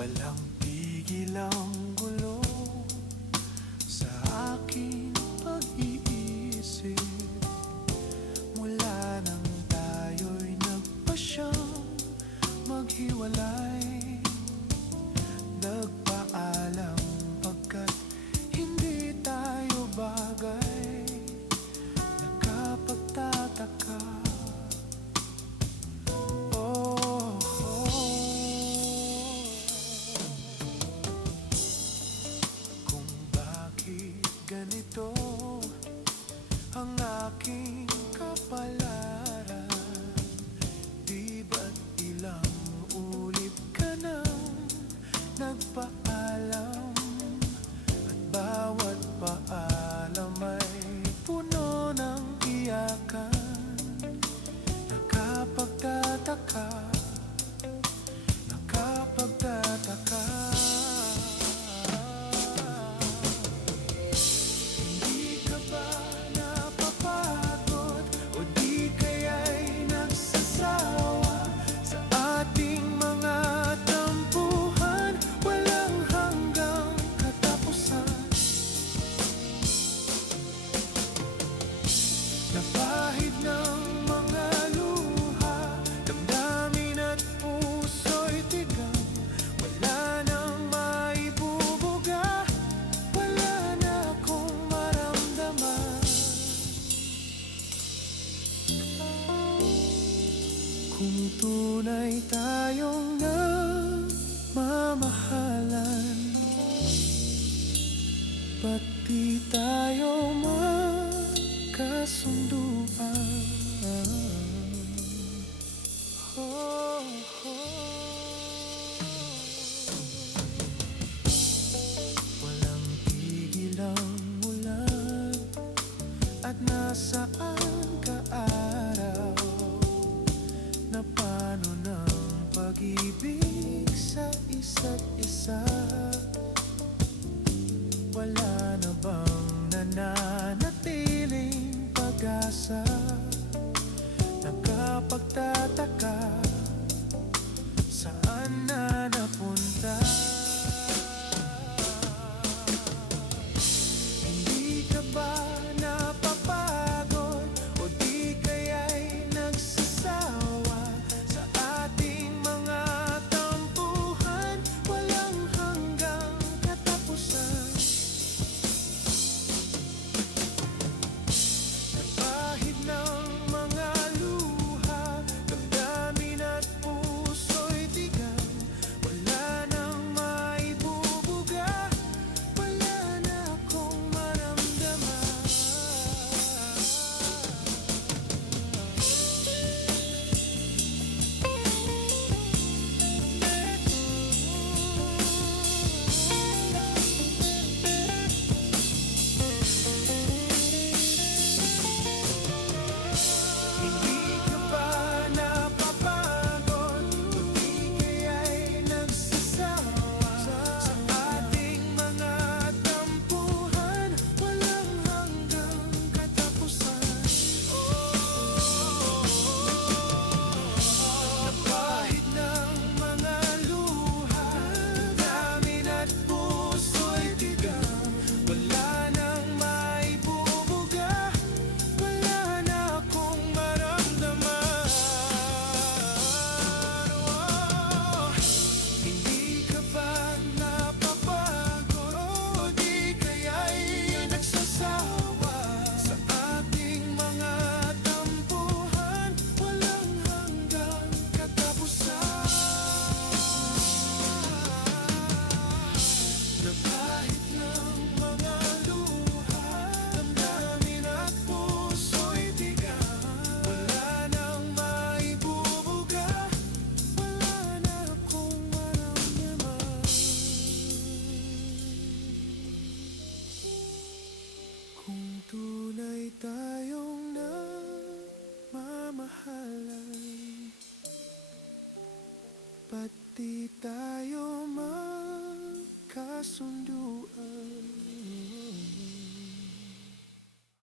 Walang tigil ang gulo sa aking pag-iisip. Mula nang tayo'y nagpasyang maghiwalay, nagpaalam pagkat hindi tayo bagay. Nakapagtataka, kung bakit ganito ang aking kapalaran. Di ba't ilang ulit ka nang nagpaalam, at bawat paalam ay puno ng iyakan. Nakapagtataka, nakapagtataka. Hindi ka ba napapagod o di kaya'y nagsasawa sa ating mga tampuhan? Walang hanggang katapusan. Napahid ng mga luha, damdamin at puso'y tigang. Wala nang maibubuga, wala na akong maramdaman. Kung tunay tayong nagmamahalan, ba't di tayo magkasunduan? Oh, walang tigil ang ulan, at nasaan ka araw? Na paano ng pag-ibig sa isa't isa? Wala na bang nananatiling pag-asa? Nakapagtataka, saan na napunta? Hindi ka ba napapagod o di kaya'y nagsasawa sa ating mga tampuhan? Walang hanggang katapusan. Napahid ng mga luha, damdamin at puso'y tigang. Wala nang maibubuga, wala na akong maramdaman. Hindi ka ba napapagod o di kaya'y nagsasawa sa ating mga tampuhan? Walang hanggang katapusan. Napahid ng mga luha, damdamin at puso'y tigang. Wala nang maibubuga, wala na akong maramdaman. Hindi ka ba napapagod o di kaya'y nagsasawa sa ating mga tampuhan? Walang hanggang katapusan. Napahid ng mga luha, damdamin at puso'y tigang. Wala nang maibubuga, wala na akong maramdaman. Kung tunay tayong nagmamahalan, ba't di tayo magkasundo?